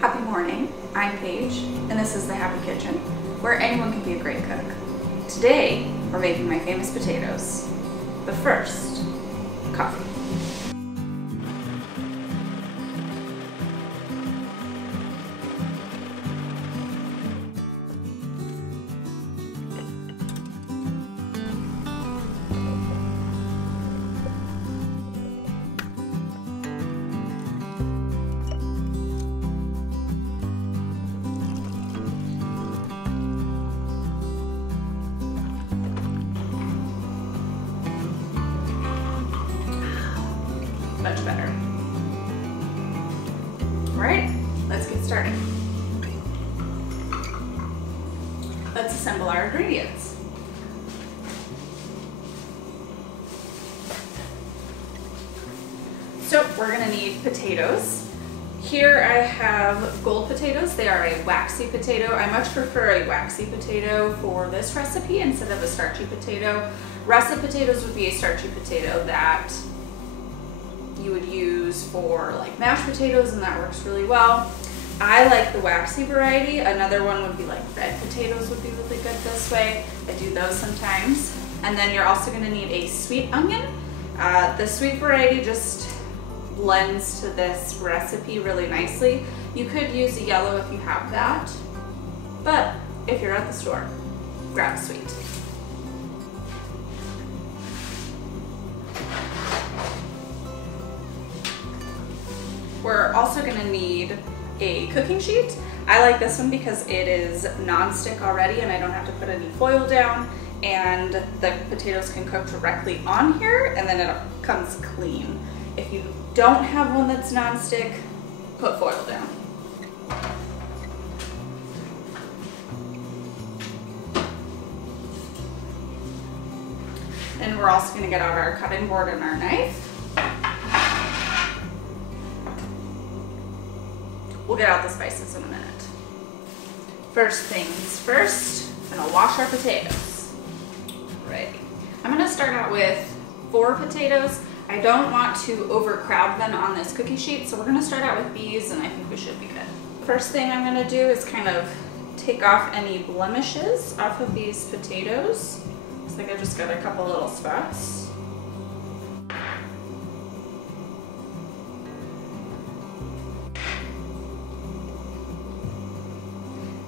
Happy morning, I'm Paige, and this is the Happy Kitchen, where anyone can be a great cook. Today, we're making my famous potatoes. But first, coffee. Much better. All right, let's get started. Let's assemble our ingredients. So we're gonna need potatoes. Here I have gold potatoes. They are a waxy potato. I much prefer a waxy potato for this recipe instead of a starchy potato. Russet potatoes would be a starchy potato that you would use for like mashed potatoes, and that works really well. I like the waxy variety. Another one would be like red potatoes would be really good this way. I do those sometimes. And then you're also gonna need a sweet onion. The sweet variety just blends to this recipe really nicely. You could use a yellow if you have that, but if you're at the store, grab a sweet. We're also gonna need a cooking sheet. I like this one because it is non-stick already and I don't have to put any foil down, and the potatoes can cook directly on here and then it comes clean. If you don't have one that's non-stick, put foil down. And we're also gonna get out our cutting board and our knife. We'll get out the spices in a minute. First things first, I'm gonna wash our potatoes. Alrighty. I'm gonna start out with 4 potatoes. I don't want to overcrowd them on this cookie sheet, so we're gonna start out with these, and I think we should be good. First thing I'm gonna do is kind of take off any blemishes off of these potatoes. Looks like I just got a couple little spots.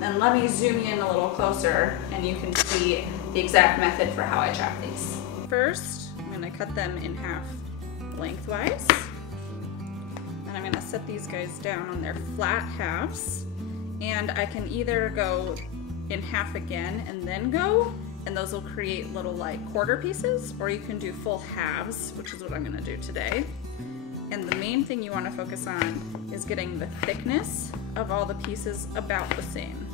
Then let me zoom in a little closer and you can see the exact method for how I chop these. First, I'm gonna cut them in half lengthwise. And I'm gonna set these guys down on their flat halves. And I can either go in half again and then go, and those will create little like quarter pieces, or you can do full halves, which is what I'm gonna do today. And the main thing you wanna focus on is getting the thickness of all the pieces about the same.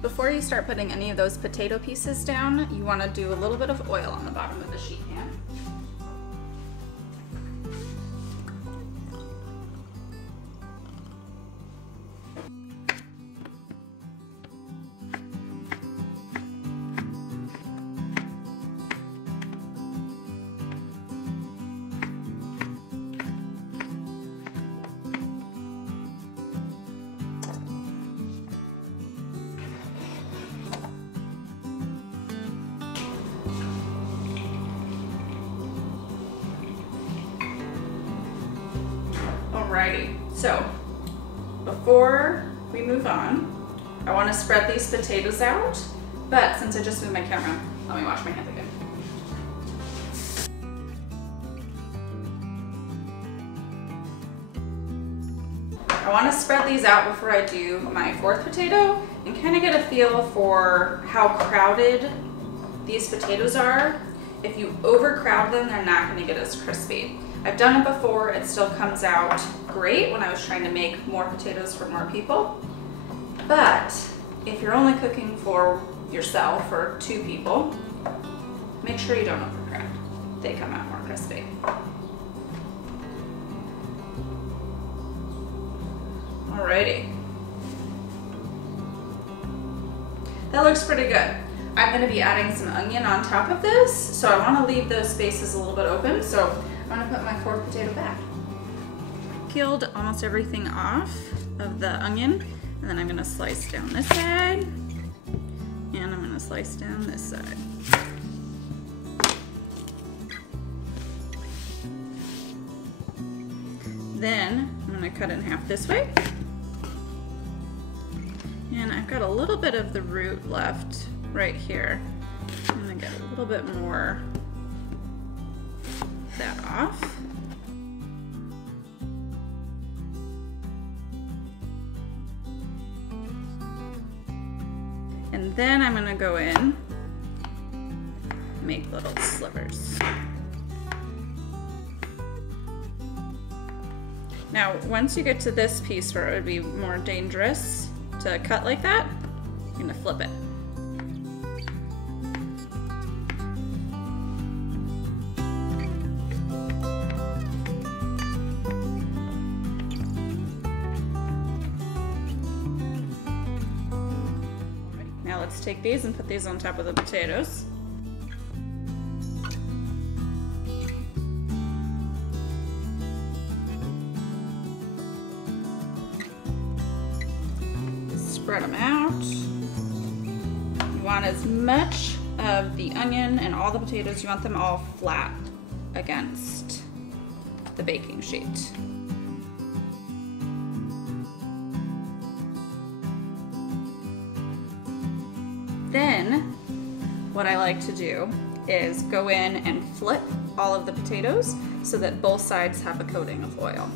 Before you start putting any of those potato pieces down, you want to do a little bit of oil on the bottom of the sheet pan. Alrighty, so before we move on, I want to spread these potatoes out, but since I just moved my camera, let me wash my hands again. I want to spread these out before I do my 4th potato and kind of get a feel for how crowded these potatoes are. If you overcrowd them, they're not going to get as crispy. I've done it before, it still comes out great when I was trying to make more potatoes for more people. But if you're only cooking for yourself or 2 people, make sure you don't overcrowd. They come out more crispy. Alrighty. That looks pretty good. I'm going to be adding some onion on top of this, so I want to leave those spaces a little bit open, so I'm going to put my fourth potato back. Peeled almost everything off of the onion, and then I'm going to slice down this side, and I'm going to slice down this side. Then I'm going to cut it in half this way. And I've got a little bit of the root left right here. I'm gonna get a little bit more of that off. And then I'm gonna go in, make little slivers. Now, once you get to this piece where it would be more dangerous to cut like that, I'm gonna flip it. Now let's take these and put these on top of the potatoes. Spread them out. You want as much of the onion and all the potatoes, you want them all flat against the baking sheet. Then, what I like to do is go in and flip all of the potatoes so that both sides have a coating of oil.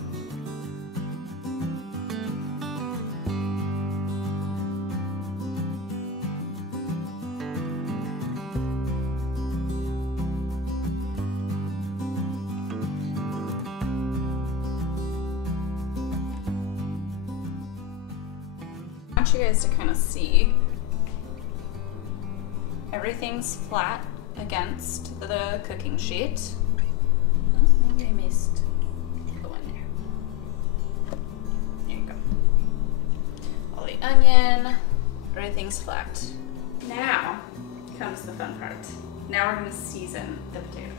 I want you guys to kind of see everything's flat against the cooking sheet. Oh, maybe I missed the one there. There you go. All the onion, everything's flat. Now comes the fun part. Now we're going to season the potatoes.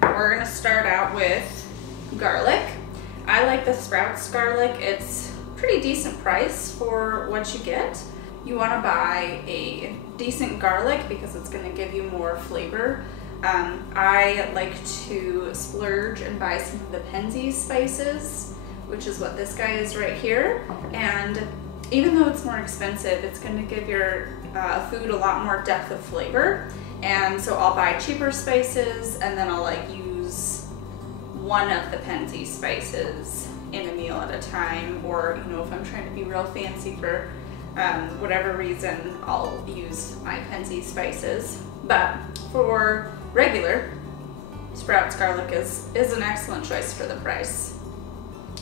We're going to start out with garlic. I like the Sprouts garlic. It's pretty decent price for what you get. You want to buy a decent garlic because it's going to give you more flavor. I like to splurge and buy some of the Penzi spices, which is what this guy is right here. And even though it's more expensive, it's going to give your food a lot more depth of flavor. And so I'll buy cheaper spices, and then I'll like use one of the Penzi spices in a meal at a time, or you know, if I'm trying to be real fancy for whatever reason, I'll use my Penzi spices. But for regular, Sprouts garlic is an excellent choice for the price.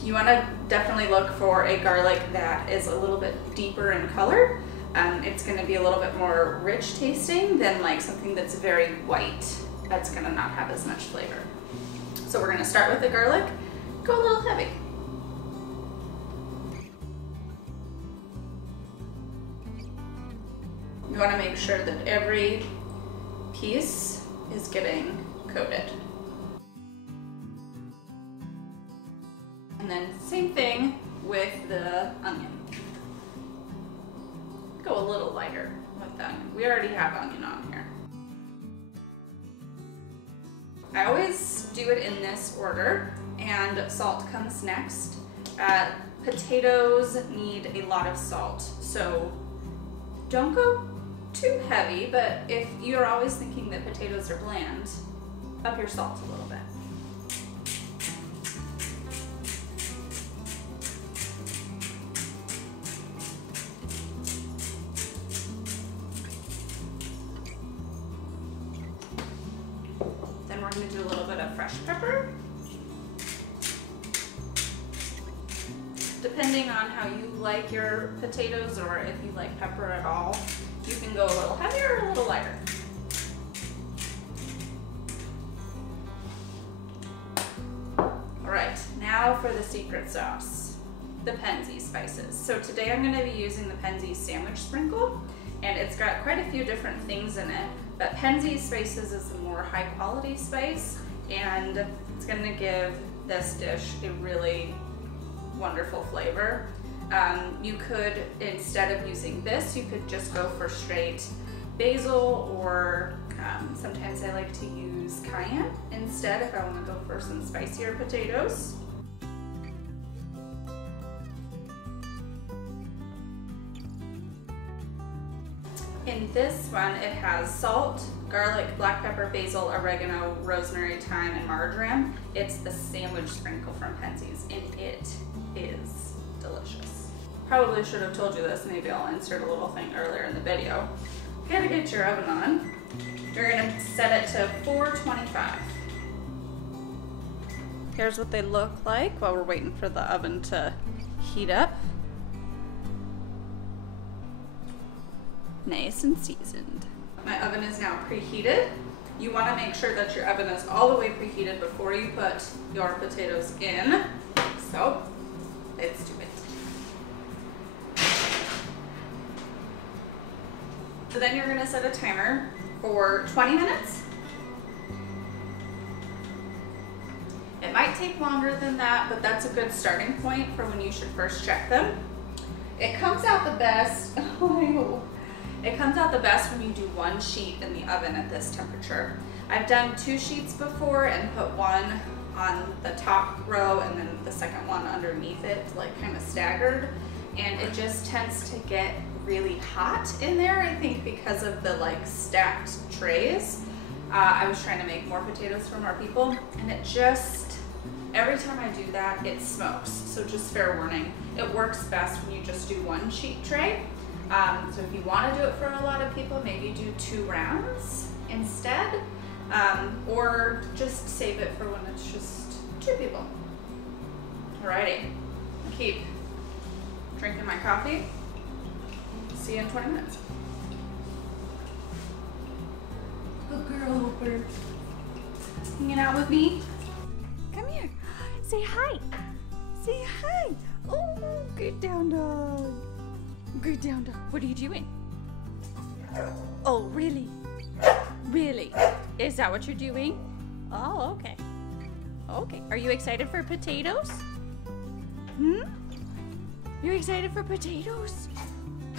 You want to definitely look for a garlic that is a little bit deeper in color. It's going to be a little bit more rich tasting than like something that's very white. That's going to not have as much flavor. So we're going to start with the garlic, go a little heavy. You want to make sure that every piece is getting coated. And then same thing with the onion. Go a little lighter with the onion. We already have onion on here. I always do it in this order, and salt comes next. Potatoes need a lot of salt, so don't go too heavy, but if you're always thinking that potatoes are bland, up your salt a little bit. Then we're going to do a little bit of fresh pepper. Depending on how you like your potatoes, or if you like pepper at all, you can go a little heavier or a little lighter. All right, now for the secret sauce. the Penzi spices. So today I'm going to be using the Penzi sandwich sprinkle, and it's got quite a few different things in it, but Penzi spices is a more high quality spice, and it's going to give this dish a really wonderful flavor. You could, instead of using this, you could just go for straight basil, or sometimes I like to use cayenne instead if I want to go for some spicier potatoes. In this one, it has salt, garlic, black pepper, basil, oregano, rosemary, thyme, and marjoram. It's the sandwich sprinkle from Penzi's, and it is delicious. Probably should have told you this. Maybe I'll insert a little thing earlier in the video. You gotta get your oven on. You're gonna set it to 425. Here's what they look like while we're waiting for the oven to heat up. Nice and seasoned. My oven is now preheated. You want to make sure that your oven is all the way preheated before you put your potatoes in. So let's do it. So then you're going to set a timer for 20 minutes. It might take longer than that, but that's a good starting point for when you should first check them. It comes out the best. It comes out the best when you do one sheet in the oven at this temperature. I've done 2 sheets before and put one on the top row and then the second one underneath it, like kind of staggered. And it just tends to get really hot in there, I think because of the like stacked trays. I was trying to make more potatoes for more people, and it just, every time I do that, it smokes. So just fair warning, it works best when you just do 1 sheet tray. So if you want to do it for a lot of people, maybe do 2 rounds instead, or just save it for when it's just 2 people. Alrighty, keep drinking my coffee. See you in 20 minutes. Good girl, Hooper. Hanging out with me? Come here. Say hi. Say hi. Oh, good down dog. Good down dog. What are you doing? Oh, really? Really? Is that what you're doing? Oh, okay. Okay. Are you excited for potatoes? You're excited for potatoes?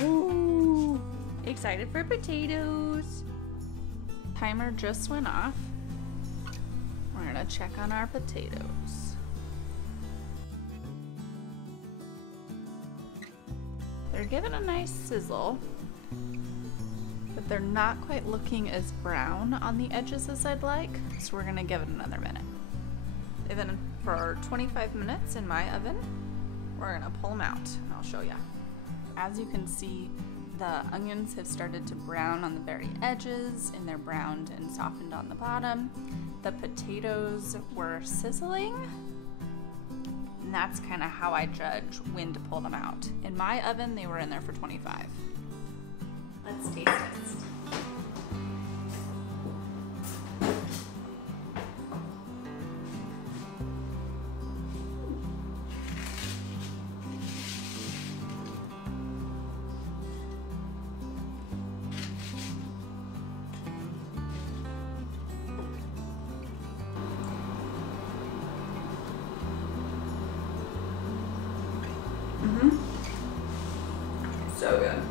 Ooh, excited for potatoes. Timer just went off. We're gonna check on our potatoes. They're giving a nice sizzle, but they're not quite looking as brown on the edges as I'd like, so we're gonna give it another minute. They've been for 25 minutes in my oven. We're gonna pull them out and I'll show you. As you can see, the onions have started to brown on the very edges, and they're browned and softened on the bottom. The potatoes were sizzling, and that's kind of how I judge when to pull them out. In my oven, they were in there for 25. Let's taste test. So good.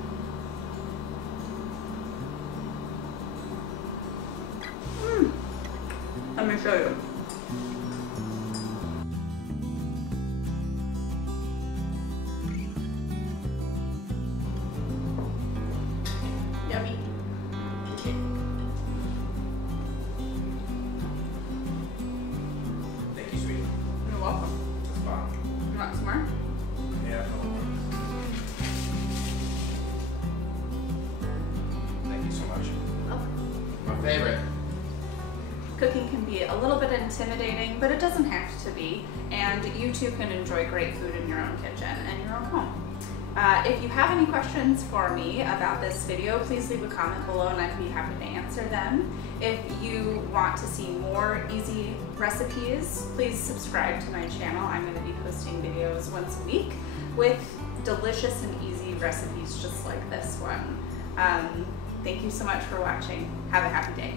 Let me show you. Yummy. Thank you, sweetie. You're welcome. That's fine. You want some more? Yeah, no worries. Thank you so much. Oh. My favorite. Cooking can be a little bit intimidating, but it doesn't have to be, and you too can enjoy great food in your own kitchen and your own home. If you have any questions for me about this video, please leave a comment below and I'd be happy to answer them. If you want to see more easy recipes, please subscribe to my channel. I'm going to be posting videos once a week. with delicious and easy recipes just like this one. Thank you so much for watching. Have a happy day.